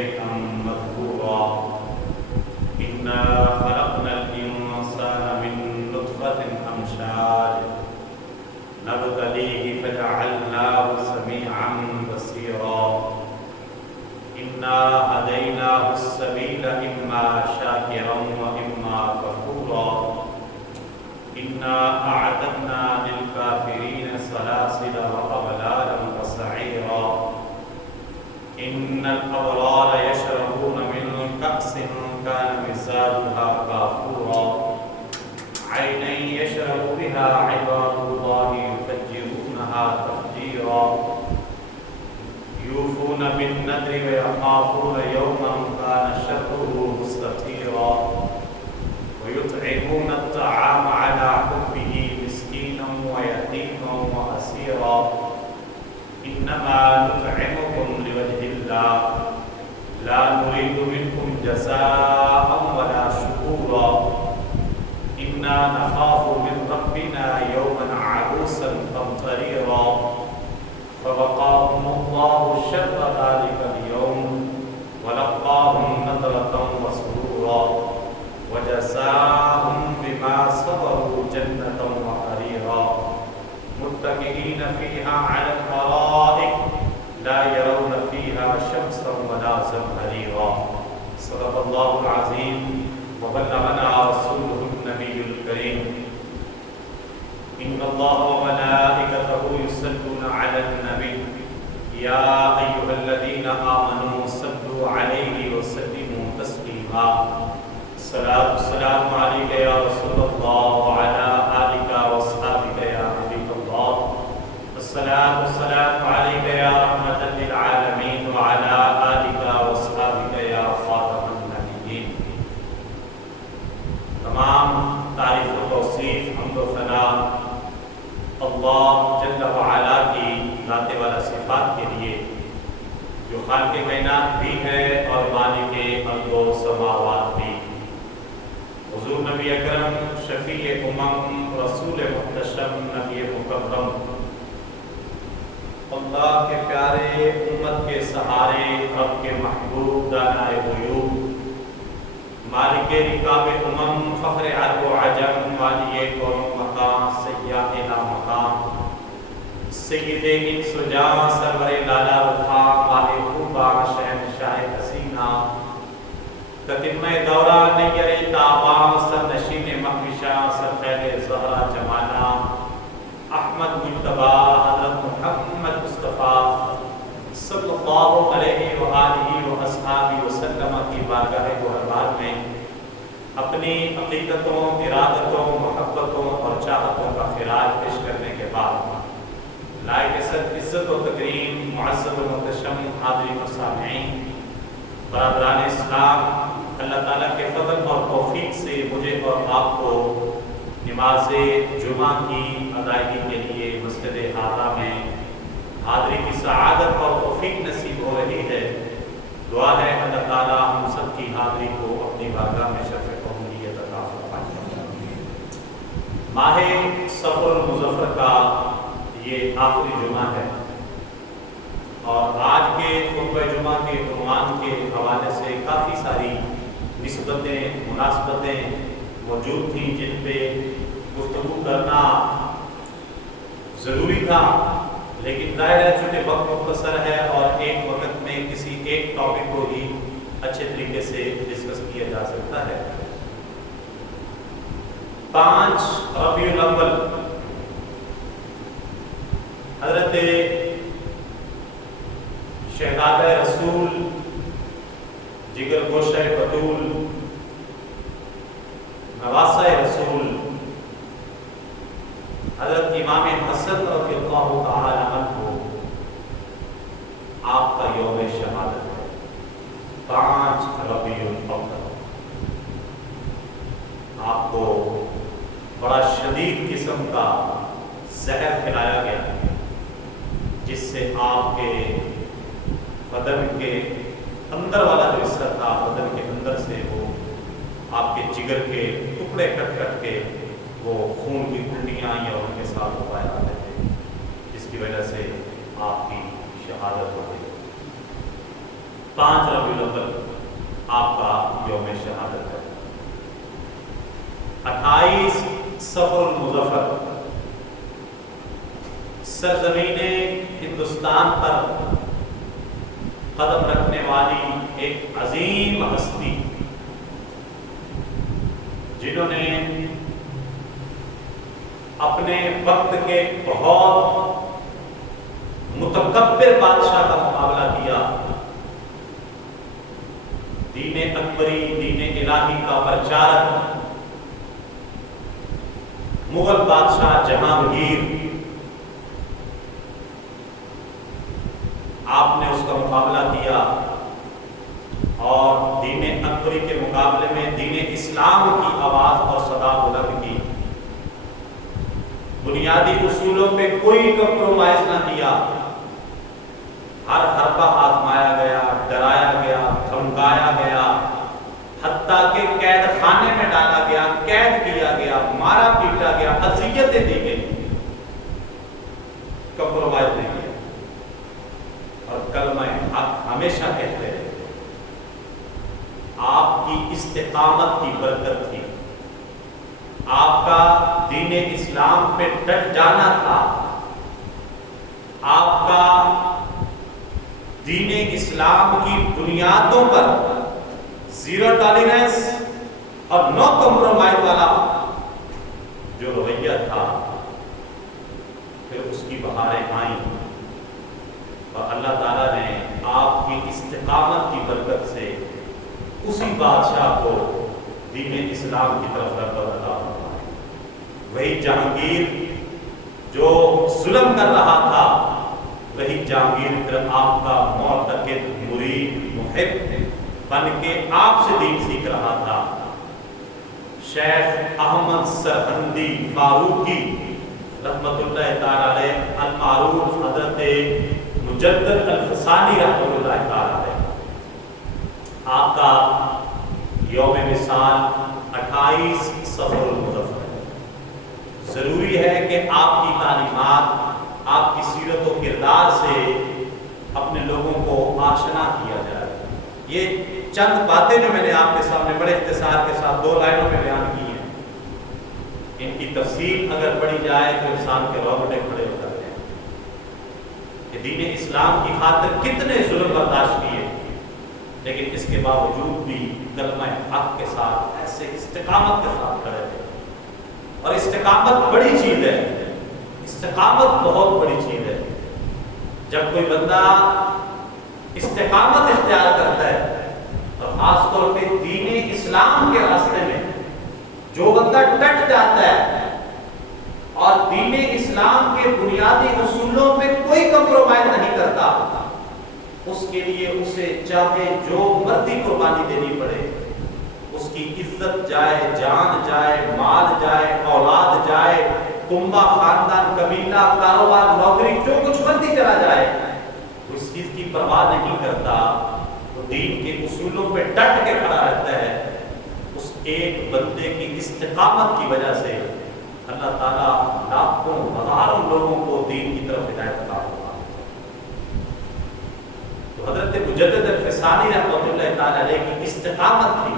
شيئا مذكورا إنا خلقنا الإنسان من نطفة أمشاج نبتليه فجعلناه سميعا بصيرا إنا هديناه السبيل إما شاكرا وإما كفورا إنا أعتدنا للكافرين سلاسل وأغلالا وسعيرا إن الأبرار يشربون من كأس كان مزاجها كافورا عينا يشرب بها عباد الله يفجرونها تفجيرا يوفون بالنذر ويخافون يوما كان شره مستطيرا ويطعمون الطعام على حبه مسكينا ويتيما وأسيرا إنما نطعمكم لوجه الله لا نريد منكم جزاء ولا شكورا إنا نخاف من ربنا يوما عبوسا قمطريرا فوقاهم الله شر ذلك اليوم ولقاهم نضرة وسرورا وجزاهم بما صبروا جنة وحريرا متكئين فيها على الأرائك لا يرون فيها شمسا ولا زمهريرا صدق الله العظيم وبلغنا رسوله النبي الكريم إن الله وملائكته يصلون على النبي يا أيها الذين آمنوا صلوا عليه وسلموا تسليما الصلاة والسلام عليك يا رسول الله وعلى آلك وأصحابك يا حبيب الله الصلاة والسلام عليك يا رحمة للعالمين وعلى آلك وأصحابك يا خاتم النبيين تمام تعریف و توصیف حمد و ثنا اللہ جل وعلا کی ذات والا صفات کے لیے جو خالق کائنات بھی ہے اور مالک ارض و سماوات بھی. حضور نبی اکرم شفیع امم رسول محتشم نبی مکرم اللہ کے پیارے امت کے سہارے رب کے محبوب دانائے غیوب مالک رکاب امم فخر عرب و عجم والی قوم مقام سیاح لا مقام سید انس و جاں سرور لالا رخا ماہ خوبا شہنشاہ حسینہ تتمہ دورہ نیر تاباں سر نشین مخمشہ سر خیل زہرہ جمالہ احمد مجتبہ حضرت محمد مصطفیٰ صلی اللہ علیہ وآلہ وآصحابہ وسلم کی بارگاہ گوہربار میں اپنی عقیدتوں، ارادتوں، محبتوں اور چاہتوں کا خراج پیش کرنے کے بعد لائق صد عزت و تکریم معزز و محتشم حاضرین و سامعین برادران اسلام، اللہ تعالیٰ کے فضل اور توفیق سے مجھے اور آپ کو نماز جمعہ کی ادائیگی کے لیے مسجد حاضرہ میں حاضری کی سعادت اور توفیق نصیب ہو رہی ہے. دعا ہے اللہ تعالیٰ ہم سب کی حاضری کو اپنی بارگاہ میں شرف قبولیت عطا فرمائے. ماہ صفر المظفر کا یہ آخری جمعہ ہے اور آج کے خطبہ جمعہ کے عنوان کے حوالے سے کافی ساری نسبتیں، مناسبتیں موجود تھیں جن پہ گفتگو کرنا ضروری تھا، لیکن ظاہر ہے چونکہ وقت مختصر ہے اور ایک وقت میں کسی ایک ٹاپک کو ہی اچھے طریقے سے ڈسکس کیا جا سکتا ہے. 5 ربیع الاول حضرت شہزادہ رسول جگر گوشہ بطول نواسہ رسول حضرت امام حسن رضی اللہ تعالی عنہ آپ کا یوم شہادت ہے 5 ربیع الاول. آپ کو بڑا شدید قسم کا زہر کھلایا گیا جس سے آپ کے بدن کے اندر والا جو حصہ تھا، بدن کے اندر سے وہ آپ کے جگر کے ٹکڑے کٹ کٹ کے وہ خون کی الٹیاں یا ان کے ساتھ وہ باہر آتے تھے، جس کی وجہ سے آپ کی شہادت ہو گئی. 5 ربیع الاول آپ کا یوم شہادت ہے۔ 28 صفر المظفر سرزمین ہندوستان پر قدم رکھنے والی ایک عظیم ہستی، جنہوں نے اپنے وقت کے بہت متکبر بادشاہ کا مقابلہ کیا، دین اکبری، دین الہی کا پرچارک مغل بادشاہ جہانگیر، آپ نے اس کا مقابلہ کیا اور دین اکبری کے مقابلے میں دین اسلام کی آواز اور صدا بلند کی، بنیادی اصولوں پہ کوئی کمپرومائز نہ کیا، ہر حربہ آزمایا گیا، ڈرایا گیا، دھمکایا گیا، حتیٰ کہ قید خانے میں ڈالا گیا، قید کیا گیا، مارا پیٹا گیا، اذیتیں دی گئی، کمپرومائز نہیں کیا اور کلمہ حق ہمیشہ کہتے رہے۔ آپ کی استقامت کی برکت تھی، آپ کا دین اسلام پہ ڈٹ جانا تھا، آپ کا دین اسلام کی بنیادوں پر زیرو ٹالرنس اور نو کمپرومائز والا جو رویہ تھا، پھر اس کی بہاریں آئیں اور اللہ تعالیٰ نے آپ کی استقامت کی برکت سے اسی بادشاہ کو دین اسلام کی طرف رغبت عطا فرمائی۔ وہی جہانگیر جو ظلم کر رہا تھا، وہی جہانگیر پھر آپ کا معتقد، مرید، محب بن کے آپ سے دین سیکھ رہا تھا۔ شیخ احمد سرہندی فاروقی رحمۃ اللہ تعالی علیہ المعروف حضرت مجدد الفسانی رحمۃ اللہ تعالی علیہ، آپ کا یوم وصال 28 صفر المظفر ہے۔ ضروری ہے کہ آپ کی تعلیمات، آپ کی سیرت و کردار سے اپنے لوگوں کو آشنا کیا جائے۔ یہ چند باتیں جو میں نے آپ کے سامنے بڑے اختصار کے ساتھ 2 لائنوں میں بیان کی ہیں، ان کی تفصیل اگر پڑھی جائے تو انسان کے رونگٹے کھڑے ہو جاتے ہیں کہ دین اسلام کی خاطر کتنے ظلم برداشت کیے، لیکن اس کے باوجود بھی کلمہ حق کے ساتھ ایسے استقامت کے ساتھ کھڑے تھے۔ اور استقامت بڑی چیز ہے، استقامت بہت بڑی چیز ہے۔ جب کوئی بندہ استقامت اختیار کرتا ہے، اور خاص طور پہ دین اسلام کے راستے میں جو بندہ ڈٹ جاتا ہے اور دین اسلام کے بنیادی اصولوں پہ کوئی کمپرومائز نہیں کرتا، اس کے لیے اسے چاہے جو مرضی قربانی دینی پڑے، اس کی عزت جائے، جان جائے، مال جائے، اولاد جائے، کنبہ، خاندان، قبیلہ، کاروبار، نوکری، جو کچھ مرضی چلا جائے، اس چیز کی پرواہ نہیں کرتا، وہ دین کے اصولوں پہ ڈٹ کے کھڑا رہتا ہے۔ اس ایک بندے کی استقامت کی وجہ سے اللہ تعالیٰ لاکھوں ہزاروں لوگوں کو دین کی طرف ہدایت عطا فرماتا ہے۔ تو حضرت مجدد الفسانی رحمۃ اللہ تعالی علیہ کی استقامت تھی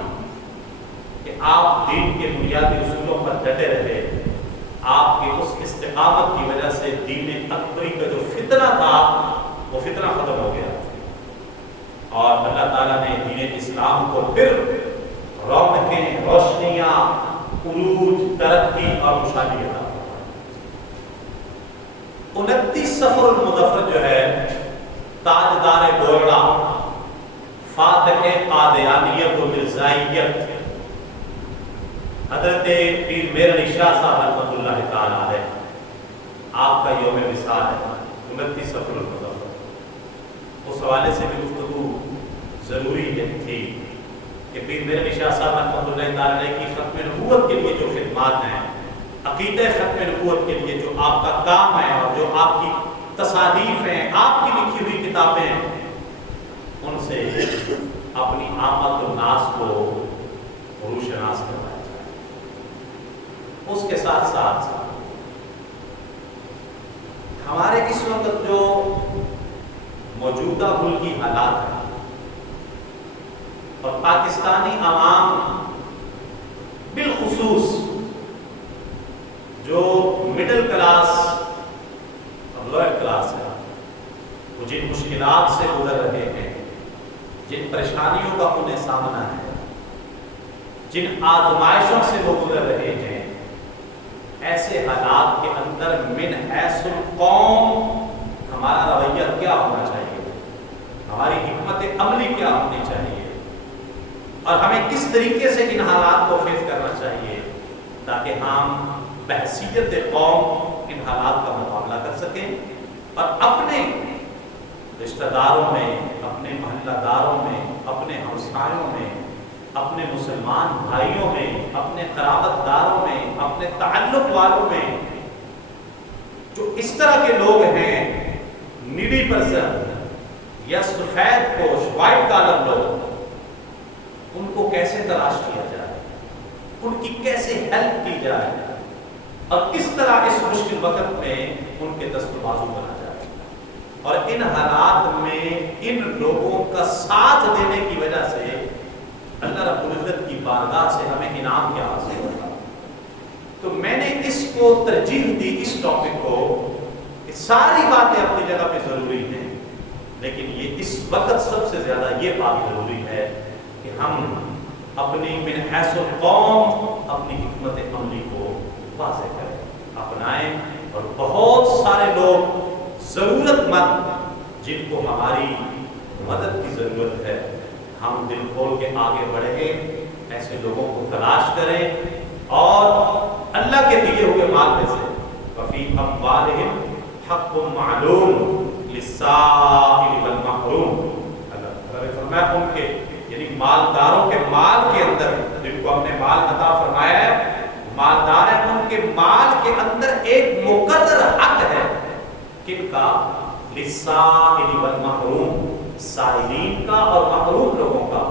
کہ آپ دین کے بنیادی اصولوں پر ڈٹے رہے۔ آپ کی اس استقامت کی وجہ سے دین اکبری کا جو فتنہ تھا وہ فتنہ ختم ہو گیا، اور اللہ تعالیٰ نے دین اسلام کو پھر رونقیں، روشنیاں، عروج، ترقی اور خوشحالی عطا فرمائی۔ 29 صفر المظفر جو ہے تاجدار دورڑا، فاتح قادیانیت و مرزائیت، حضرت پیر میر علی شاہ صاحب رحمۃ اللہ تعالی علیہ، آپ کا یوم وصال ہے 29 صفر المظفر۔ اس حوالے سے بھی گفتگو ضروری تھی کہ پیر میر علی شاہ صاحب رحمۃ اللہ تعالی علیہ کی ختم نبوت کے لیے جو خدمات ہیں، عقیدہ ختم نبوت کے لیے جو آپ کا کام ہے اور جو آپ کی تصانیف ہیں، آپ کی لکھی ہوئی کتابیں ہیں، ان سے اپنی آمد و ناس کو روشناس کروایا جائے۔ اس کے ساتھ ساتھ ہمارے اس وقت جو موجودہ ملکی حالات ہیں، اور پاکستانی عوام بالخصوص جو مڈل کلاس اور لوئر کلاس ہے، وہ جن مشکلات سے گزر رہے ہیں، جن پریشانیوں کا انہیں سامنا ہے، جن آزمائشوں سے وہ گزر رہے ہیں، ایسے حالات کے اندر من حیث القوم ہمارا رویہ کیا ہونا چاہیے، ہماری حکمت عملی کیا ہونی چاہیے، اور ہمیں کس طریقے سے ان حالات کو فیس کرنا چاہیے تاکہ ہم بحیثیت قوم ان حالات کا مقابلہ کر سکیں اور اپنے رشتہ داروں میں، اپنے محلہ داروں میں، اپنے ہمسایوں میں، اپنے مسلمان بھائیوں میں، اپنے قرابت داروں میں، اپنے تعلق والوں میں جو اس طرح کے لوگ ہیں، نیڈی پرسن یا سفید پوش وائٹ کالر لوگ، ان کو کیسے تلاش کیا جائے، ان کی کیسے ہیلپ کی جائے اور کس طرح اس مشکل وقت میں ان کے دست و بازو بنا جائے، اور ان حالات میں ان لوگوں کا ساتھ دینے کی وجہ سے اللہ رب العزت کی بارگاہ سے ہمیں انعام کیا حاصل ہوگا۔ تو میں نے اس کو ترجیح دی، اس ٹاپک کو، کہ ساری باتیں اپنی جگہ پہ ضروری ہیں، لیکن یہ اس وقت سب سے زیادہ یہ بات ضروری ہے کہ ہم اپنی من حیث القوم اپنی حکمت عملی کو واضح کریں، اپنائیں، اور بہت سارے لوگ ضرورت مند جن کو ہماری مدد کی ضرورت ہے، ہم دل کھول کے آگے بڑھیں، ایسے لوگوں کو تلاش کریں اور اللہ کے دیے ہوئے مال میں سے وفی اموالہم حق معلوم للسائل والمحروم، اللہ نے فرمایا ان کے یعنی مالداروں کے مال کے اندر، جن کو ہم نے مال عطا فرمایا ہے، مالدار ہیں، ان کے مال کے اندر ایک مقرر حق ہے، کن کا؟ للسائل والمحروم، سائلین کا اور محروم لوگوں کا۔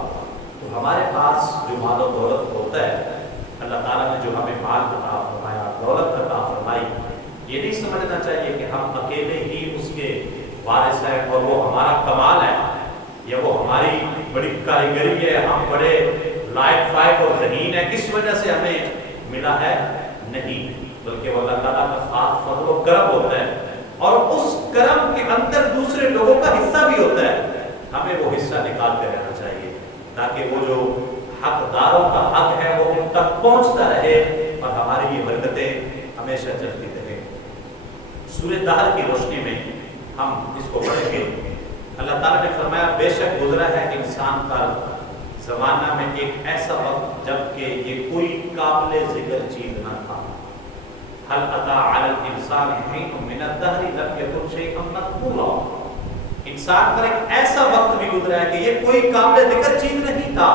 تو ہمارے پاس جو مال و دولت ہوتا ہے، اللہ تعالیٰ نے جو ہمیں مال عطا فرمایا، دولت عطا فرمائی، یہ نہیں سمجھنا چاہیے کہ ہم اکیلے ہی اس کے وارث ہیں اور وہ ہمارا کمال ہے یا وہ ہماری بڑی کاریگری ہے، ہم بڑے لائق فائق اور ذہین ہیں، اس وجہ سے ہمیں ملا ہے، نہیں، بلکہ وہ اللہ تعالیٰ کا خاص فضل و کرم ہوتا ہے، اور اس کرم کے اندر دوسرے لوگوں کا حصہ بھی ہوتا ہے، ہمیں وہ حصہ نکالتے رہنا چاہیے تاکہ وہ جو حقداروں کا حق ہے وہ ان تک پہنچتا رہے اور ہماری یہ برکتیں ہمیشہ چلتی رہے۔ سورہ دہر کی روشنی میں ہم اس کو پڑھیں گے۔ اللہ تعالیٰ نے فرمایا بے شک گزرا ہے انسان کا زمانہ میں ایک ایسا وقت جب کہ یہ کوئی قابل ذکر چیز نہ تھا۔ هل اتى على الانسان حين من الدهر لم يكن شيئا مذكورا، انسان پر ایک ایسا وقت بھی گزرا ہے کہ یہ کوئی قابل ذکر چیز نہیں تھا،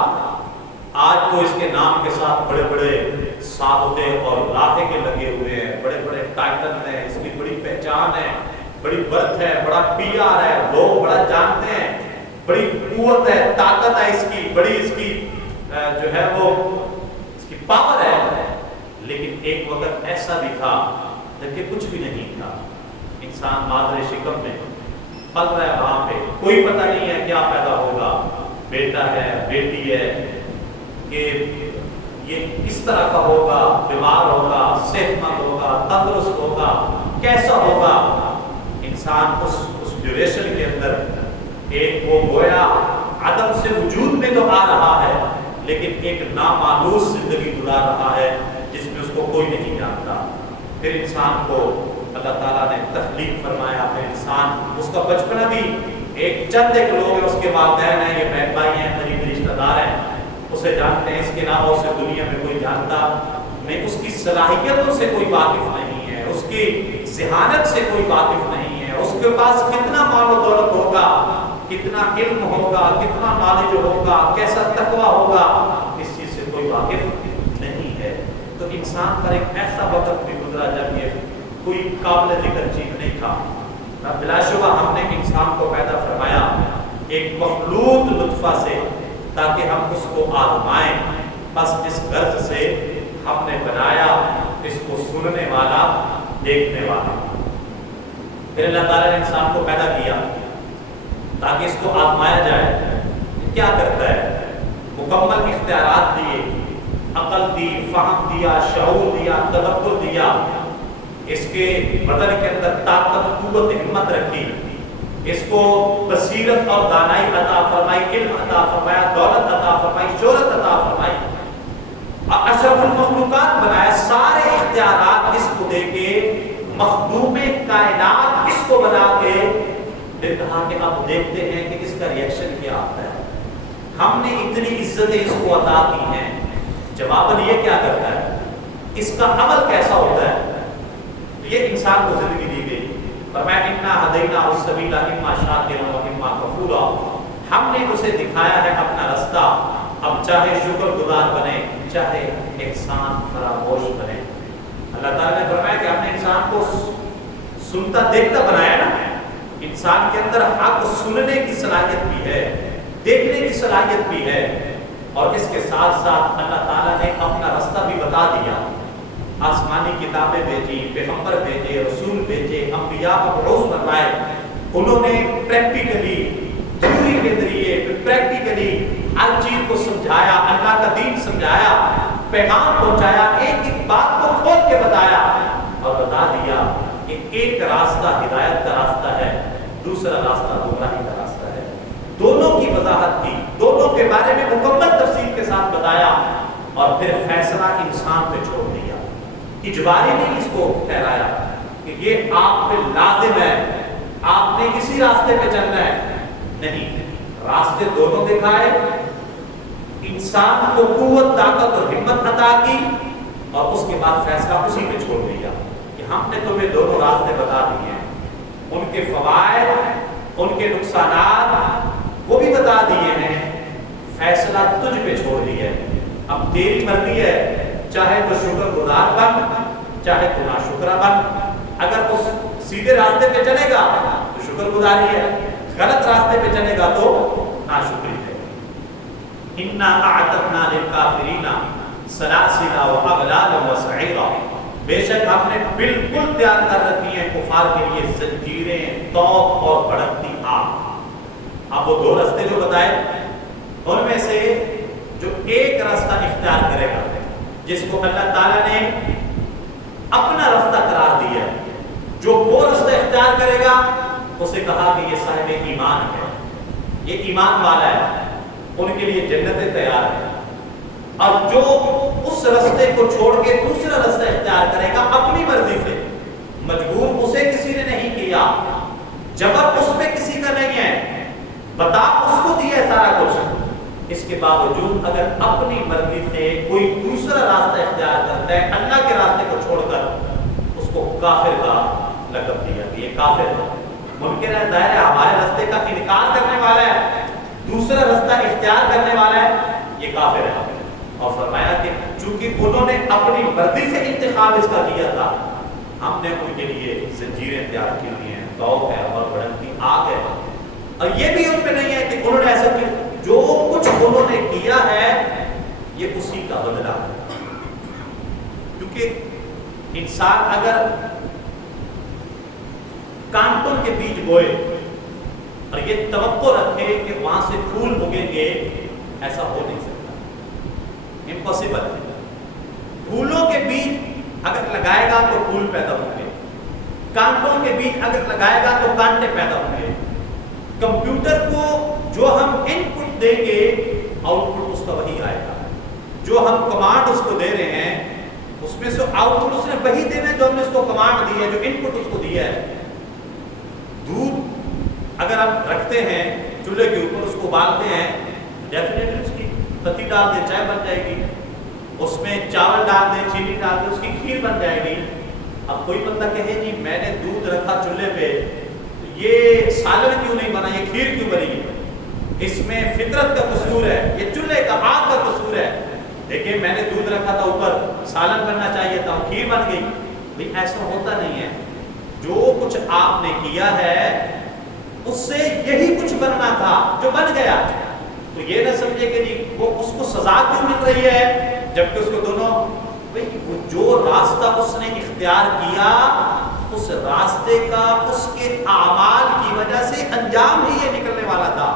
آج تو اس کے نام کے ساتھ بڑے بڑے سابقے اور لاہے کے لگے ہوئے ہیں، بڑے بڑے ٹائٹل ہیں، اس کی بڑی پہچان ہے، بڑی برتھ ہے، بڑا پی آر ہے، لوگ بڑا جانتے ہیں، بڑی قوت ہے، طاقت ہے، اس کی بڑی، اس کی جو ہے وہ اس کی پاور ہے، لیکن ایک وقت ایسا بھی تھا جبکہ کچھ بھی نہیں تھا، انسان مادر شکم میں پل رہا ہے، وہاں پہ کوئی پتہ نہیں ہے کیا پیدا ہوگا، بیٹا ہے، بیٹی ہے، کہ یہ کس طرح کا ہوگا، بیمار ہوگا، صحت مند ہوگا، تندرست ہوگا، کیسا ہوگا۔ انسان اس ڈیوریشن کے اندر ایک وہ گویا عدم سے وجود میں تو آ رہا ہے، لیکن ایک نامانوس زندگی گزار رہا ہے جس میں اس کو کوئی نہیں جانتا۔ پھر انسان کو اللہ تعالیٰ نے تخلیق فرمایا، پھر انسان اس کا بچپنا بھی ایک چند ایک لوگ ہیں، اس کے والدین ہیں، یہ بہن بھائی ہیں، قریبی رشتہ دار ہیں، اسے جانتے ہیں، اس کے علاوہ اسے دنیا میں کوئی جانتا نہیں، اس کی صلاحیتوں سے کوئی واقف نہیں ہے، اس کی ذہانت سے کوئی واقف نہیں ہے، اس کے پاس کتنا مال و دولت ہوگا، کتنا علم ہوگا، کتنا نالج ہوگا، کیسا تقوی ہوگا، اس چیز سے کوئی واقف نہیں ہے۔ تو انسان پر ایک ایسا وقت بھی گزرا جب یہ کوئی قابل ذکر چیز نہیں تھا۔ بلا شبہ ہم نے انسان کو پیدا فرمایا ایک مخلوط لطفہ سے تاکہ ہم اس کو آزمائیں، بس اس غرض سے ہم نے بنایا اس کو سننے والا، دیکھنے والا۔ پھر اللہ تعالیٰ نے انسان کو پیدا کیا تاکہ اس کو آزمایا جائے، کیا کرتا ہے، مکمل اختیارات دیے، عقل دی، فہم دیا، شعور دیا، تدبر دیا، اس کے بدن کے اندر طاقت، قوت، ہمت رکھی، اس کو بصیرت اور دانائی عطا فرمائی، علم عطا فرمایا، دولت عطا فرمائی، شہرت عطا فرمائی، اشرف المخلوقات بنایا، سارے اختیارات اس کو دے کے مخدوم کائنات اس کو بنا کے پھر کہا کہ اب دیکھتے ہیں کہ اس کا ریئیکشن کیا آتا ہے۔ ہم نے اتنی عزتیں اس کو عطا کی ہیں، جواباً یہ کیا کرتا ہے، اس کا عمل کیسا ہوتا ہے۔ یہ انسان کو زندگی دی گئی، فرمایا انا ہدیناہ السبیل اما شاکرا و اما کفورا، ہم نے اسے دکھایا ہے اپنا رستہ، اب چاہے شکر گزار بنے چاہے احسان فراموش بنے۔ اللہ تعالیٰ نے فرمایا کہ ہم نے انسان کو سنتا دیکھتا بنایا نا، انسان کے اندر حق سننے کی صلاحیت بھی ہے، دیکھنے کی صلاحیت بھی ہے، اور اس کے ساتھ ساتھ اللہ تعالیٰ نے اپنا رستہ بھی بتا دیا، آسمانی کتابیں بھیجی، پیغمبر بھیجے، رسول بھیجے، انبیاء مبعوث فرمائے، انہوں نے پریکٹیکلی تھیوری کے ذریعے پریکٹیکلی ہر چیز کو سمجھایا، اللہ کا دین سمجھایا، پیغام پہنچایا، ایک ایک بات کو کھول کے بتایا اور بتا دیا کہ ایک راستہ ہدایت کا راستہ ہے، دوسرا راستہ گمراہی کا راستہ ہے۔ دونوں کی وضاحت کی، دونوں کے بارے میں مکمل تفصیل کے ساتھ بتایا، اور پھر فیصلہ انسان پہ چھوڑ دیا، اجباری نہیں اس کو ٹھہرایا کہ یہ آپ پہ لازم ہے، آپ نے اسی راستے پہ چلنا ہے، نہیں، راستے دونوں دکھائے، انسان کو قوت، طاقت اور ہمت عطا کی، اور اس کے بعد فیصلہ اسی پہ چھوڑ دیا کہ ہم نے تمہیں دونوں راستے بتا دیے ہیں، ان کے فوائد، ان کے نقصانات وہ بھی بتا دیے ہیں، فیصلہ تجھ پہ چھوڑ دیا ہے، اب تیری مرضی ہے، چاہے تو شکر گزار بن چاہے تو ناشکرہ بن۔ اگر اس سیدھے راستے پہ چلے گا تو شکر گزاری ہے، غلط راستے پہ چلے گا تو ناشکری ہے۔ اِنَّا أَعْتَدْنَا لِلْكَافِرِينَ سَلَاسِلَ وَأَغْلَالًا وَسَعِيرًا، بے شک ہم نے بالکل تیار کر رکھی ہیں کفار کے لیے زنجیریں، توق اور بھڑکتی آگ۔ اب وہ دو راستے جو بتائے، ان میں سے جو ایک راستہ اختیار کرے گا، جس کو اللہ تعالیٰ نے اپنا راستہ قرار دیا ہے، جو وہ راستہ اختیار کرے گا اسے کہا کہ یہ صاحب ایمان ہے، یہ ایمان والا ہے، ان کے لیے جنتیں تیار ہیں۔ اور جو اس راستے کو چھوڑ کے دوسرا راستہ اختیار کرے گا اپنی مرضی سے، مجبور اسے کسی نے نہیں کیا، جبر اس پہ کسی کا نہیں ہے، بتا اس کو دیا ہے سارا کچھ، اس کے باوجود اگر اپنی مرضی سے کوئی دوسرا راستہ اختیار کرتا ہے اللہ کے راستے کو چھوڑ کر، اس کو کافر کا لقب دیا کہ یہ کافر ہے۔ ممکن ہے، ظاہر ہے، ہمارے راستے کا انکار کرنے والا ہے، دوسرا راستہ اختیار کرنے والا ہے، یہ کافر ہے۔ اور فرمایا کہ چونکہ انہوں نے اپنی مرضی سے انتخاب اس کا کیا تھا، ہم نے ان کے لیے زنجیریں تیار کی ہوئی ہیں، توق ہے اور بھڑکتی آگ ہے۔ اور یہ بھی ان پہ نہیں ہے کہ انہوں نے ایسا کیا، جو کچھ انہوں نے کیا ہے یہ اسی کا بدلہ ہے۔ کیونکہ انسان اگر کانٹوں کے بیج بوئے اور یہ توقع رکھے کہ وہاں سے پھول اگیں گے، ایسا ہو نہیں سکتا، امپاسبل ہے۔ پھولوں کے بیج اگر لگائے گا تو پھول پیدا ہوں گے، کانٹوں کے بیج اگر لگائے گا تو کانٹے پیدا ہوں گے۔ کمپیوٹر کو جو ہم ان پٹ دیں گے آؤٹ پٹ اس کا وہی آئے گا، جو ہم کمانڈ اس کو دے رہے ہیں اس میں سے آؤٹ پٹ اس نے وہی دینا ہے جو ہم نے اس کو کمانڈ دی ہے، جو ان پٹ اس کو دیا ہے۔ دودھ اگر ہم رکھتے ہیں چولہے کے اوپر، اس کو ابالتے ہیں، ڈیفینیٹلی اس کی پتی ڈال دیں چائے بن جائے گی، اس میں چاول ڈال دیں، چینی ڈال دیں، اس کی کھیر بن جائے گی۔ اب کوئی بندہ کہے جی میں نے دودھ رکھا چولہے پہ، یہ سالن کیوں نہیں بنا، یہ کھیر کیوں بنی گی؟ اس میں فطرت کا قصور ہے، یہ چولہے کا آگ کا قصور ہے۔ دیکھیں میں نے دودھ رکھا تھا اوپر، سالن بننا چاہیے تھا، کھیر بن گئی۔ بھئی ایسا ہوتا نہیں ہے، جو کچھ آپ نے کیا ہے اس سے یہی کچھ بننا تھا جو بن گیا۔ تو یہ نہ سمجھے کہ جی وہ اس کو سزا کیوں مل رہی ہے جبکہ اس کو دونوں، بھئی وہ جو راستہ اس نے اختیار کیا اس راستے کا اس کے اعمال کی وجہ سے انجام ہی یہ نکلنے والا تھا۔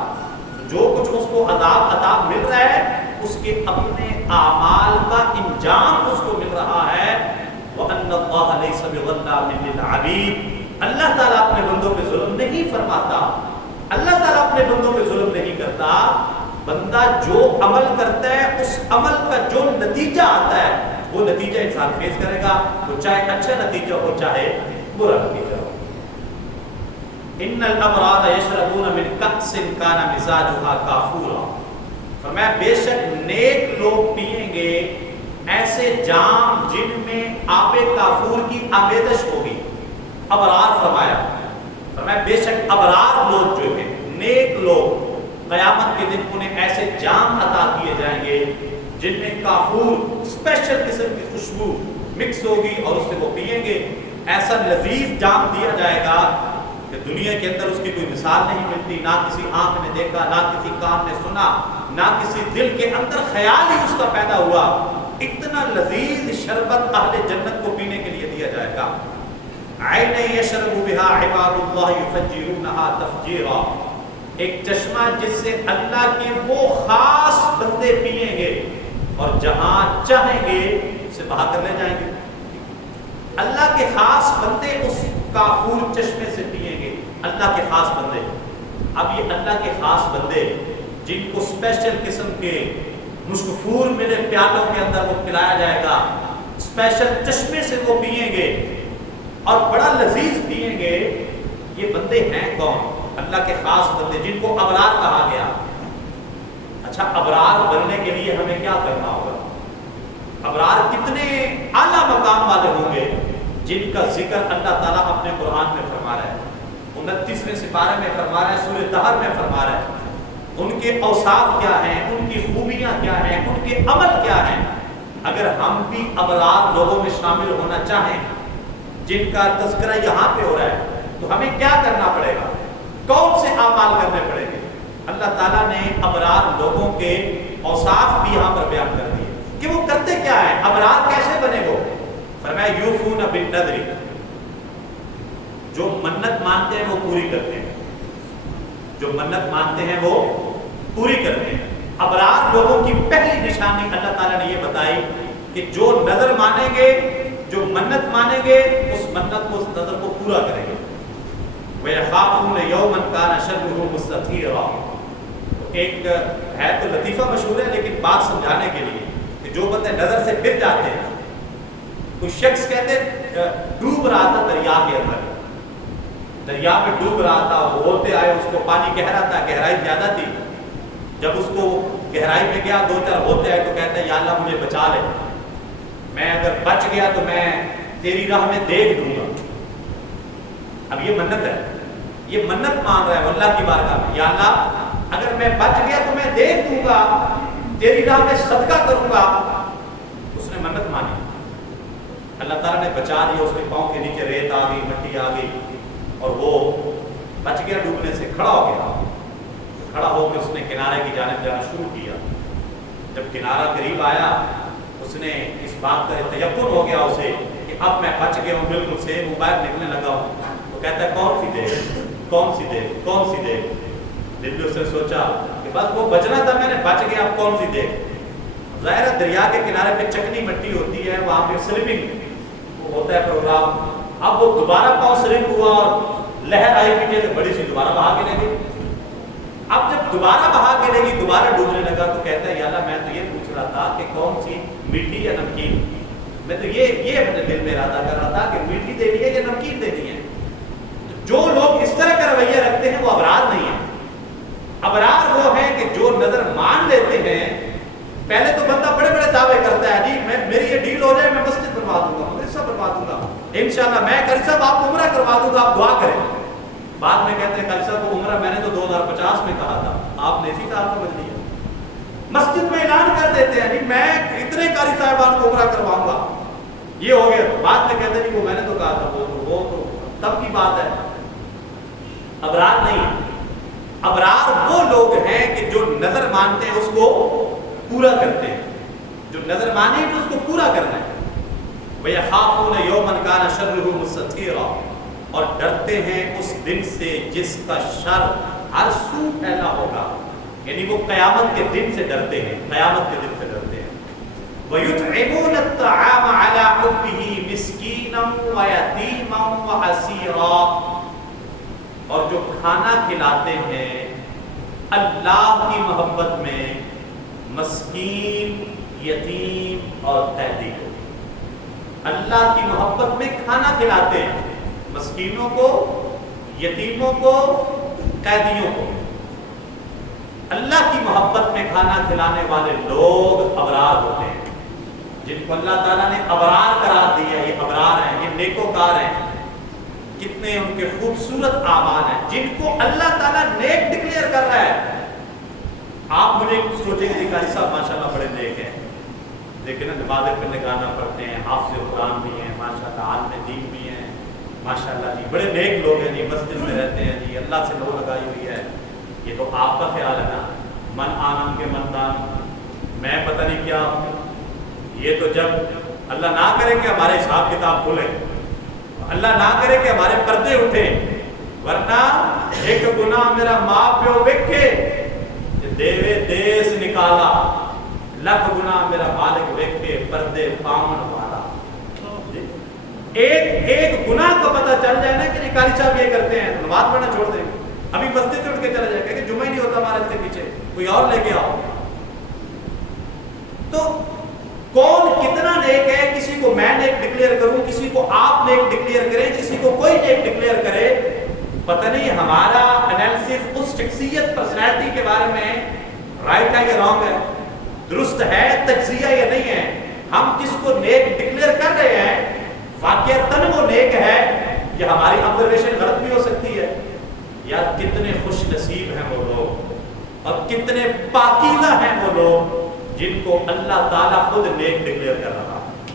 جو کچھ اس کو عذاب مل رہا ہے اس کے اپنے اعمال کا انجام اس کو مل رہا ہے۔ وَأَنَّ اللَّهَ لَيْسَ بِظَلَّامٍ لِّلْعَبِيدِ، اللہ تعالیٰ اپنے بندوں پہ ظلم نہیں فرماتا، اللہ تعالیٰ اپنے بندوں پہ ظلم نہیں کرتا۔ بندہ جو عمل کرتا ہے اس عمل کا جو نتیجہ آتا ہے وہ نتیجہ انسان فیس کرے گا، وہ چاہے اچھا نتیجہ ہو چاہے برا نتیجہ ہو۔ ان الابرار یشربون من کأس کان مزاجها کافورا، فرمایا بے شک نیک لوگ پیئیں گے ایسے جام جن میں آب کافور کی آمیزش ہوگی۔ ابرار فرمایا بے شک ابرار لوگ جو ہیں، نیک لوگ، قیامت کے دن انہیں ایسے جام عطا کیے جائیں گے جن میں کافور اسپیشل قسم کی خوشبو مکس ہوگی اور اس سے وہ پیئیں گے۔ ایسا لذیذ جام دیا جائے گا کہ دنیا کے اندر اس کی کوئی مثال نہیں ملتی، نہ کسی آنکھ نے دیکھا، نہ کسی کان نے سنا، نہ کسی دل کے اندر خیال ہی اس کا پیدا ہوا۔ اتنا لذیذ شربت اہل جنت کو پینے کے لیے دیا جائے گا۔ عین یشرب بها عباد اللہ یفجرونها تفجیرا، ایک چشمہ جس سے اللہ کے وہ خاص بندے پیئیں گے اور جہاں چاہیں گے اسے بہا کر لے جائیں گے۔ اللہ کے خاص بندے اس کافور چشمے سے پیئیں گے، اللہ کے خاص بندے۔ اب یہ اللہ کے خاص بندے جن کو اسپیشل قسم کے مشکفور ملے پیالوں کے اندر وہ پلایا جائے گا، اسپیشل چشمے سے وہ پیئیں گے اور بڑا لذیذ پیئیں گے، یہ بندے ہیں کون؟ اللہ کے خاص بندے جن کو ابرار کہا گیا۔ اچھا، ابرار بننے کے لیے ہمیں کیا کرنا ہوگا؟ ابرار کتنے اعلیٰ مقام والے ہوں گے جن کا ذکر اللہ تعالیٰ اپنے قرآن میں فرما رہا ہے، 29ویں سپارے میں فرما رہا ہے، سورہ طہر میں فرما رہا ہے۔ ان کے اوصاف کیا ہیں، ان کی خوبیاں کیا ہیں، ان کے عمل کیا ہیں۔ اگر ہم بھی ابرار لوگوں میں شامل ہونا چاہیں جن کا تذکرہ یہاں پہ ہو رہا ہے تو ہمیں کیا کرنا پڑے گا؟ کون سے اعمال کرنے پڑیں گے؟ اللہ تعالیٰ نے ابرار لوگوں کے اوصاف بھی یہاں پر بیان کر دیے کہ وہ کرتے کیا ہیں، ابرار کیسے بنے وہ؟ فرمایا یوفون بالنذر، جو منت مانتے ہیں وہ پوری کرتے ہیں، جو منت مانتے ہیں وہ پوری کرتے ہیں۔ ابرار لوگوں کی پہلی نشانی اللہ تعالیٰ نے یہ بتائی کہ جو نظر مانیں گے، جو منت مانیں گے، اس منت کو، اس نظر کو پورا کریں گے۔ وَيَخَافُونَ يَوْمًا كَانَ شَرُّهُ مُسْتَطِيرًا، ایک ہے تو لطیفہ مشہور ہے لیکن بات سمجھانے کے لیے کہ جو بندے نظر سے گر جاتے ہیں، کوئی شخص کہتے ڈوب رہا تھا دریا کے اندر، دریا میں ڈوب رہا تھا، وہ ہوتے آئے، اس کو پانی گہرا تھا، گہرائی زیادہ تھی، جب اس کو گہرائی میں گیا 2-4 ہوتے آئے تو کہتا ہے یا اللہ مجھے بچا لے، میں اگر بچ گیا تو میں تیری راہ میں دیکھ دوں گا۔ اب یہ منت ہے، یہ منت مان رہا ہے اللہ کی بارگاہ میں، یا اللہ اگر میں بچ گیا تو میں دیکھ دوں گا، تیری راہ میں صدقہ کروں گا۔ اس نے منت مانی، اللہ تعالیٰ نے بچا دیا، اس کے پاؤں کے نیچے ریت آ گئی، مٹی آ گئی اور وہ بچ گیا ڈوبنے سے، کھڑا ہو گیا۔ کھڑا ہو کے اس نے کنارے کی جانب جانا شروع کیا۔ جب کنارہ قریب آیا اس نے اس بات کا تیقن ہو گیا اسے کہ اب میں بچ گیا ہوں، بالکل سے وہ باہر نکلنے لگا ہوں۔ وہ کہتا ہے کون سی دیکھ، کون سی دیکھ، کون سی دیکھ۔ دل میں اس نے سوچا کہ بس وہ بچنا تھا، میں نے بچ گیا، اب کون سی دیکھ۔ ظاہر ہے دریا کے کنارے پہ چکنی مٹی ہوتی ہے، وہاں پہ سلپنگ ہوتا ہے پروگرام۔ اب وہ دوبارہ پاؤں سلپ ہوا اور لہر آئی پیچھے سے بڑی سی، دوبارہ بہا کے لے گئی۔ اب جب دوبارہ بہا کے لے گی، دوبارہ ڈوبنے لگا تو کہتا ہے یا اللہ میں تو یہ پوچھ رہا تھا کہ کون سی، میٹھی یا نمکین؟ میں تو یہ اپنے دل میں ارادہ کر رہا تھا کہ میٹھی دینی ہے یا نمکین دینی ہے۔ تو جو لوگ اس طرح کا رویہ رکھتے ہیں وہ ابرار نہیں ہیں۔ ابرار وہ ہیں کہ جو نظر مان لیتے ہیں۔ پہلے تو بندہ بڑے بڑے دعوے کرتا ہے، جی میری یہ ڈیل ہو جائے، میں مسجد بنوا دوں گا، مدرسہ بنوا دوں گا، انشاءاللہ میں قاری صاحب آپ کو عمرہ کروا دوں گا، آپ دعا کریں۔ بعد میں کہتے ہیں قاری صاحب کو عمرہ میں نے تو 2050 میں کہا تھا، آپ نے اسی سال سمجھ لیا۔ مسجد میں اعلان کر دیتے ہیں جی میں اتنے قاری صاحبان کو عمرہ کرواؤں گا، یہ ہو گیا۔ بعد میں کہتے ہیں جی وہ میں نے تو کہا تھا، وہ تو تب کی بات ہے۔ ابرار نہیں ہے۔ ابرار وہ لوگ ہیں کہ جو نظر مانتے ہیں اس کو پورا کرتے ہیں، جو نظر مانے تو اس کو پورا کرنا ہے۔ وَيَخَافُونَ يَوْمًا كَانَ شَرُّهُ مُسْتَطِيرًا، اور ڈرتے ہیں اس دن سے جس کا شر ہر سو پھیلا ہوگا۔ یعنی وہ قیامت کے دن سے ڈرتے ہیں، قیامت کے دن سے ڈرتے ہیں۔ وَيُطْعِمُونَ الطَّعَامَ عَلَىٰ حُبِّهِ مِسْكِينًا وَيَتِيمًا وَأَسِيرًا، اور جو کھانا کھلاتے ہیں اللہ کی محبت میں مسکین، یتیم اور قیدی کو، اللہ کی محبت میں کھانا کھلاتے ہیں مسکینوں کو، یتیموں کو، قیدیوں کو۔ اللہ کی محبت میں کھانا کھلانے والے لوگ ابرار ہوتے ہیں، جن کو اللہ تعالیٰ نے ابرار قرار دیا، یہ ابرار ہیں، یہ نیکوکار ہیں۔ کتنے ان کے خوبصورت اعمال ہیں جن کو اللہ تعالیٰ نیک ڈکلیئر کر رہا ہے۔ آپ مجھے سوچیں گے قاری صاحب ماشاءاللہ بڑے نیک ہیں، لیکن نمازیں پہ نگانا پڑھتے ہیں، حافظ قرآن بھی ہیں ماشاءاللہ، عالم دین بھی ہیں ماشاءاللہ جی، بڑے نیک لوگ ہیں جی، مسجد میں رہتے ہیں جی، اللہ سے لو لگائی ہوئی ہے۔ یہ تو آپ کا خیال ہے نا، من آنم کے من دان، میں پتہ نہیں کیا ہوں۔ یہ تو جب اللہ نہ کرے کہ ہمارے حساب کتاب کھلے، اللہ نہ کرے کہ ہمارے پردے اٹھیں، ورنہ ایک گناہ میرا ماں پیو ویکھے دیوے دیس نکالا، لکھ گناہ میرا مالک ویکھے پردے پاون والا۔ ایک گناہ کا پتہ چل جائے نا کہ قاری صاحب یہ کرتے ہیں، نماز پڑھنا چھوڑ دیں، ابھی مسجد سے اٹھ کے چلا جائے کہ جمعہ ہی نہیں ہوتا ہمارے اس کے پیچھے، کوئی اور لے کے آؤ۔ تو کون کتنا نیک ہے، کسی کو میں نیک ڈکلیئر کروں، کسی کو آپ نیک ڈکلیئر کریں، کسی کو کوئی نیک ڈکلیئر کرے، پتہ نہیں ہمارا انالیسس اس شخصیت پرسنالٹی کے بارے میں رائٹ ہے یا رانگ ہے، درست ہے، تجزیہ یا نہیں ہے۔ ہم جس کو نیک ڈکلیئر کر رہے ہیں واقعتاً وہ نیک ہے، یا ہماری آبزرویشن غلط بھی ہو سکتی ہے۔ یا کتنے خوش نصیب ہیں وہ لوگ، اور کتنے پاکیزہ ہیں وہ لوگ جن کو اللہ تعالیٰ خود نیک ڈکلیئر کر رہا ہے۔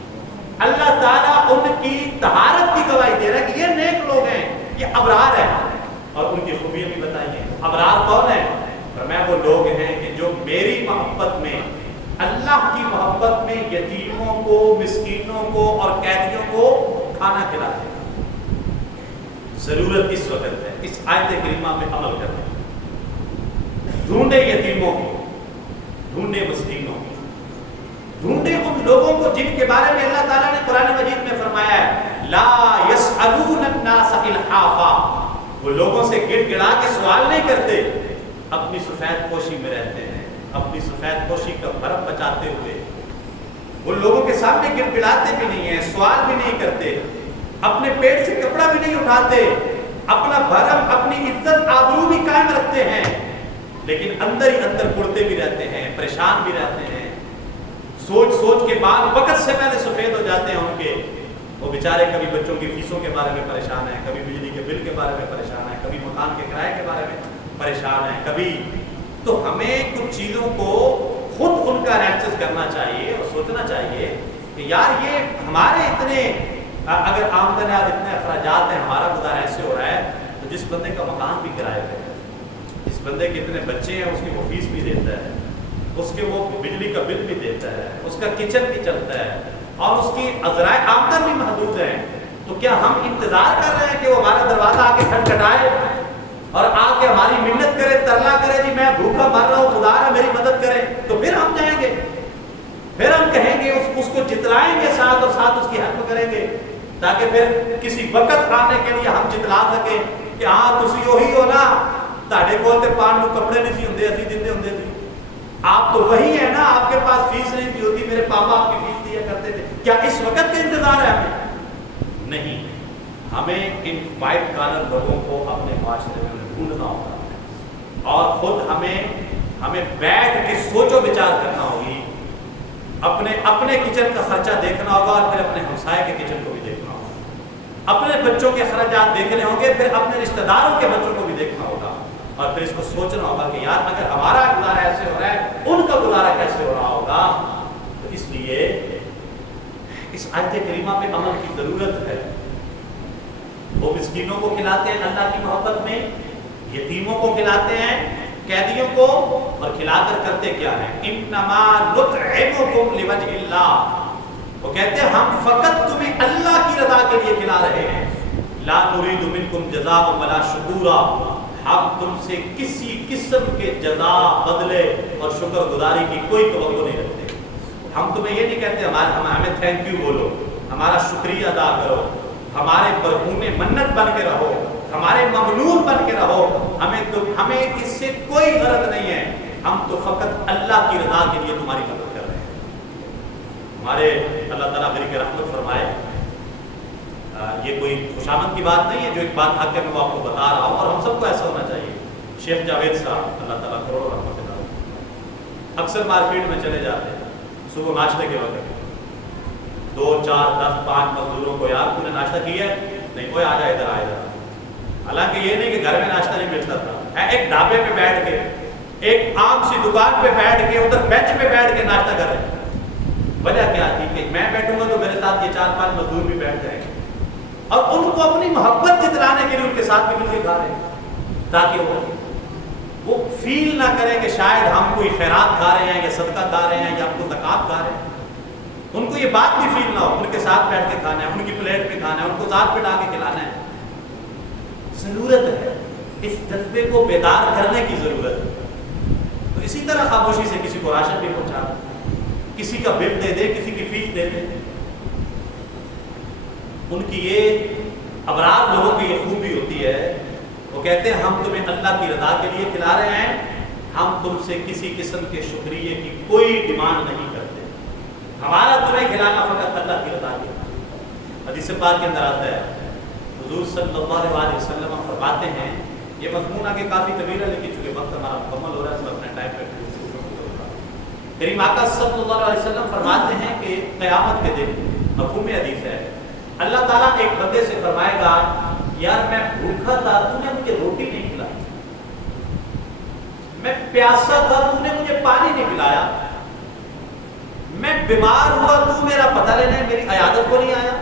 اللہ تعالیٰ ان کی طہارت کی گواہی دے رہا ہے کہ یہ نیک لوگ ہیں، یہ ابرار ہیں، اور ان کی خوبیاں بھی بتائیے۔ ابرار کون ہیں؟ فرمایا وہ لوگ ہیں کہ جو میری محبت میں، اللہ کی محبت میں یتیموں کو، مسکینوں کو اور قیدیوں کو کھانا کھلاتے ہیں۔ ضرورت اس وقت ہے اس آیت کریمہ میں عمل کرنے، ڈھونڈے یتیموں کو، ڈھونڈے مسکینوں کو، ڈھونڈے ان لوگوں کو جن کے بارے میں اللہ تعالیٰ نے قرآن مجید میں فرمایا ہے لا يسألون الناس الحافا، وہ لوگوں سے گڑ گڑا کے سوال نہیں کرتے، اپنی سفید پوشی میں رہتے ہیں، اپنی سفید پوشی کا بھرم بچاتے ہوئے وہ لوگوں کے سامنے گڑ گڑاتے بھی نہیں ہیں، سوال بھی نہیں کرتے، اپنے پیٹ سے کپڑا بھی نہیں اٹھاتے، اپنا بھرم، اپنی عزت آبرو بھی قائم رکھتے ہیں، لیکن اندر ہی اندر کڑتے بھی رہتے ہیں، پریشان بھی رہتے ہیں، سوچ سوچ کے بعد وقت سے پہلے سفید ہو جاتے ہیں ان کے۔ وہ بیچارے کبھی بچوں کی فیسوں کے بارے میں پریشان ہیں، کبھی بجلی کے بل کے بارے میں پریشان ہیں، کبھی مکان کے کرائے کے بارے میں پریشان ہیں، کبھی۔ تو ہمیں کچھ چیزوں کو خود ان کا انالیسس کرنا چاہیے اور سوچنا چاہیے کہ یار یہ ہمارے اتنے، اگر آمدن ہے، اتنے اخراجات ہیں، ہمارا گزارا ایسے ہو رہا ہے، تو جس بندے کا مکان بھی کرائے پہ ہے، جس بندے کے اتنے بچے ہیں اس کی وہ فیس بھی دیتا ہے، اس کے وہ بجلی کا بل بھی دیتا ہے، اس کا کچن بھی چلتا ہے، اور اس کی ذرائع آمدن بھی محدود ہیں، تو کیا ہم انتظار کر رہے ہیں کہ وہ ہمارا دروازہ آ کے کھٹکھٹائے اور آ کے ہماری منت کرے، ترلا کرے جی میں بھوکا مر رہا ہوں، خدا ہے میری مدد کرے، تو پھر ہم جائیں گے، پھر ہم کہیں گے، اس کو جتلائیں گے ساتھ، اور ساتھ اس کی ہیلپ کریں گے، تاکہ پھر کسی وقت آنے کے لیے ہم جتلا سکیں کہ ہاں تسی وہی ہو نا، تاڑے کول تے پان نو کپڑے نہیں سی ہوندے، اسی دیندے ہوندے سی، آپ تو وہی ہے نا، آپ کے پاس فیس نہیں تھی ہوتی، میرے پاپا آپ کی فیس دیا کرتے تھے۔ کیا اس وقت کا انتظار ہے ہمیں؟ نہیں، ہمیں ان وائٹ کالر لوگوں کو اپنے معاشرے میں ڈھونڈنا ہوگا، اور خود ہمیں بیٹھ کے سوچو بچار کرنا ہوگی، اپنے کچن کا خرچہ دیکھنا ہوگا، اور پھر اپنے ہمسائے کے کچن کو بھی دیکھنا ہوگا، اپنے بچوں کے اخراجات دیکھنے ہوں گے، پھر اپنے رشتہ داروں کے بچوں کو بھی دیکھنا ہوگا، اور پھر اس کو سوچنا ہوگا کہ یار اگر ہمارا گزارا ایسے ہو رہا ہے، ان کا گزارا کیسے ہو رہا ہوگا۔ تو اس لیے اس آیت کریمہ پہ عمل کی ضرورت ہے۔ وہ مسکینوں کو کھلاتے ہیں اللہ کی محبت میں، یتیموں کو کھلاتے ہیں، قیدیوں کو، اور کھلا کر کرتے کیا ہیں؟ انما نطعمکم لوجہ اللہ، وہ کہتے ہیں ہم فقط تمہیں اللہ کی رضا کے لیے کھلا رہے ہیں، لا نرید منکم جزاء ولا شکورا، ہم تم سے کسی قسم کے جزا، بدلے اور شکر گزاری کی کوئی توقع نہیں رکھتے۔ ہم تمہیں یہ نہیں کہتے ہمیں تھینک یو بولو، ہمارا شکریہ ادا کرو، ہمارے برہون منت بن کے رہو، ہمارے ممنون بن کے رہو، ہمیں اس سے کوئی غرض نہیں ہے، ہم تو فقط اللہ کی رضا کے لیے تمہاری مدد کر رہے ہیں۔ ہمارے اللہ تعالیٰ غریق رحمت فرمائے، یہ کوئی خوشامد کی بات نہیں ہے، جو ایک بات حق ہے میں وہ آپ کو بتا رہا ہوں، اور ہم سب کو ایسا ہونا چاہیے۔ شیخ جاوید صاحب اللہ تعالیٰ کروڑوں رحمت اللہ، اکثر مارکیٹ میں چلے جاتے ہیں صبح ناشتے کے وقت، 2 4 10 5 مزدوروں کو، یار تم نے ناشتہ کیا ہے؟ نہیں، کوئی آ جائے ادھر آئے ادھر۔ حالانکہ یہ نہیں کہ گھر میں ناشتہ نہیں ملتا تھا، ایک ڈھابے پہ بیٹھ کے، ایک عام سی دکان پہ بیٹھ کے، ادھر بینچ پہ بیٹھ کے ناشتہ کر رہے ہیں۔ وجہ کیا تھی کہ میں بیٹھوں گا تو میرے ساتھ یہ 4 5 مزدور بھی بیٹھ جائیں گے، اور ان کو اپنی محبت جتلانے کے لیے ان کے ساتھ بھی مل کے کھا رہے ہیں، تاکہ وہ فیل نہ کریں کہ شاید ہم کوئی خیرات کھا رہے ہیں یا صدقہ کھا رہے ہیں یا ہم کو زکوٰۃ کھا رہے ہیں۔ ان کو یہ بات بھی فیل نہ ہو، ان کے ساتھ بیٹھ کے کھانا ہے، ان کی پلیٹ پہ کھانا ہے، ان کو ساتھ بٹھا کے کھلانا ہے۔ ضرورت ہے اس جذبے کو بیدار کرنے کی ضرورت ہے۔ تو اسی طرح خاموشی سے کسی کو راشن بھی پہنچا دے، کسی کا بل دے دے، کسی کی فیس دے دے۔ ان کی یہ ابرار لوگوں کی یہ خوبی ہوتی ہے، وہ کہتے ہیں ہم تمہیں اللہ کی رضا کے لیے کھلا رہے ہیں، ہم تم سے کسی قسم کے شکریہ کی کوئی ڈیمانڈ نہیں کرتے، ہمارا تمہیں کھلانا فقط اللہ کی رضا کے لیے۔ حدیث پاک کے اندر آتا ہے، حضور صلی اللہ علیہ وسلم فرماتے ہیں، یہ مضمون آگے کافی طویل ہے لیکن چونکہ وقت ہمارا مکمل ہو رہا ہے تو اپنے ٹائم پہ کریم آقا صلی اللہ علیہ وسلم فرماتے ہیں کہ قیامت کے دن، مفہوم حدیث ہے، اللہ تعالیٰ ایک بندے سے فرمائے گا، یار میں بھوکا تھا تو نے مجھے روٹی نہیں کھلائی، میں پیاسا تھا تو نے مجھے پانی نہیں پلایا، میں بیمار ہوا تو میرا پتہ لینے میری عیادت کو نہیں آیا۔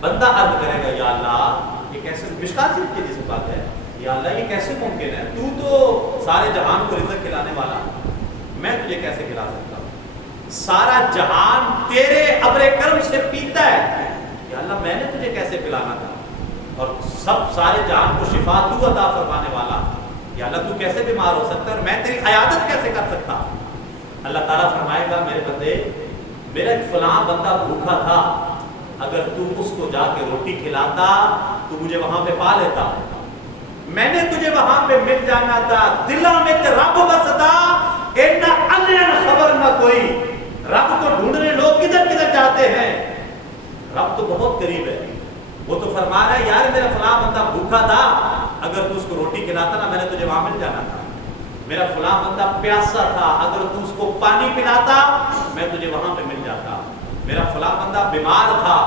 بندہ عرض کرے گا، یا اللہ یہ کیسے، مشکات شریف کی جیسے بات ہے، یا اللہ یہ کیسے ممکن ہے، تو تو سارے جہان کو رزق کھلانے والا، میں تجھے کیسے کھلا سکتا ہوں، سارا جہان تیرے ابر کرم سے پیتا ہے، یا اللہ میں نے تجھے کیسے پلانا تھا، اور سب سارے جہان کو شفا تو عطا فرمانے والا، یا اللہ تو کیسے بیمار ہو سکتا ہے اور میں تیری عیادت کیسے کر سکتا۔ اللہ تعالیٰ فرمائے گا، میرے بندے، میرا ایک فلاں بندہ بھوکا تھا، اگر تو اس کو جا کے روٹی کھلاتا تو مجھے وہاں پہ پا لیتا، میں نے تجھے وہاں پہ مل جانا تھا۔ دلوں میں رب بستا اینا انین خبر نہ کوئی، رب کو ڈھونڈنے لوگ کدھر کدھر جاتے ہیں، رب تو بہت قریب ہے۔ وہ تو فرما رہا ہے، یار میرا فلاں بندہ بھوکا تھا، اگر تو اس کو روٹی کھلاتا نا میں نے تجھے وہاں مل جانا تھا، میرا فلاں بندہ پیاسا تھا، اگر تو اس کو پانی پلاتا میں تجھے وہاں پہ مل جاتا، میرا فلاں بندہ بیمار تھا،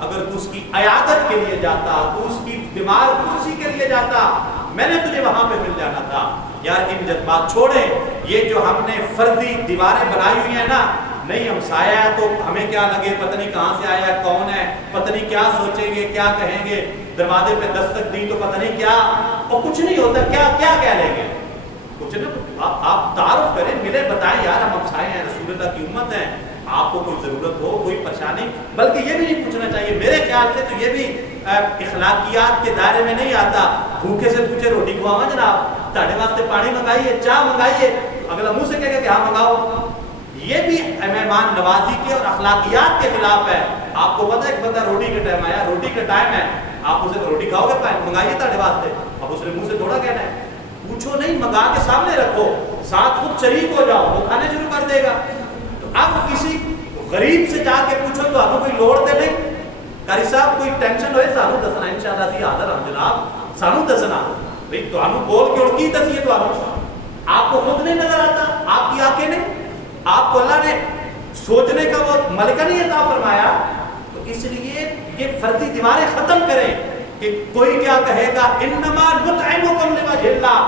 اگر تو اس کی عیادت کے لیے جاتا، تو اس کی بیمار کرسی کے لیے جاتا، میں نے تجھے وہاں پہ مل جانا تھا۔ یار ان جذبات چھوڑیں، یہ جو ہم نے فرضی دیواریں بنائی ہوئی ہیں نا، نہیں ہم سایہ ہے تو ہمیں کیا لگے، پتہ نہیں کہاں سے آیا، کون ہے، پتہ نہیں کیا سوچیں گے، کیا کہیں گے، دروازے پہ دستک دی تو پتہ نہیں کیا، اور کچھ نہیں ہوتا، کیا کیا کہہ لیں گے، کچھ نہ، آپ تعارف کریں، ملے، بتائیں یار ہم سایہ ہیں، رسول اللہ کی امت ہیں، آپ کو کوئی ضرورت ہو، کوئی پریشانی، بلکہ یہ بھی نہیں پوچھنا چاہیے، میرے خیال سے تو یہ بھی اخلاقیات کے دائرے میں نہیں آتا۔ بھوکے سے پوچھے روٹی کھواواں جناب، تاڑے واسطے پانی منگائیے، چاہ منگائیے، اگلا منہ سے کہے گا کہ ہاں منگاؤ، یہ بھی مہمان نوازی کے اور اخلاقیات کے خلاف ہے۔ آپ کو پتہ ہے ایک بندہ روٹی کا ٹائم آیا، روٹی کا ٹائم ہے، آپ اسے روٹی کھاؤ گے، منگائیے تاڑے واسطے، اب اس نے منہ سے تھوڑا کہنا ہے، پوچھو نہیں، منگا کے سامنے رکھو، ساتھ خود شریک ہو جاؤ، وہ کھانے شروع کر دے گا۔ تو اب کسی غریب سے جا کے پوچھو تو آپ کو کوئی لوڑ دے نہیں، قاری صاحب کوئی ٹینشن ہوئے سانو دسنا، انشاءاللہ سی حاضر ہم جناب، سانو دسنا، بھئی تو آنو بول کے اڑکی دسیے تو آپ کو خود نہیں نظر آتا، آپ کی آنکھیں نہیں، آپ کو اللہ نے سوچنے کا وہ ملکہ نہیں عطا فرمایا، تو اس لیے یہ فرضی دیواریں ختم کریں کہ کوئی کیا کہے گا، انما نطعمکم لوجہ اللہ،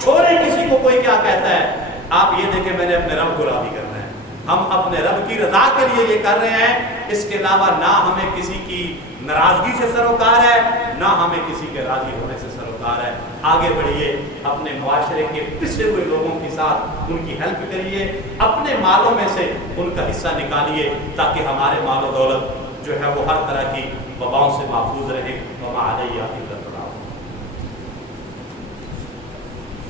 چھوڑیں کسی کو کوئی کیا کہتا ہے، آپ یہ دیکھیں میں نے اپنے رب کو راضی کرنا ہے، ہم اپنے رب کی رضا کے لیے یہ کر رہے ہیں، اس کے علاوہ نہ ہمیں کسی کی ناراضگی سے سروکار ہے، نہ ہمیں کسی کے راضی ہونے سے سروکار ہے۔ آگے بڑھیے، اپنے معاشرے کے پسے ہوئے لوگوں کے ساتھ ان کی ہیلپ کریے، اپنے مالوں میں سے ان کا حصہ نکالیے تاکہ ہمارے مال و دولت جو ہے وہ ہر طرح کی وباؤں سے محفوظ رہے۔ وما علیہ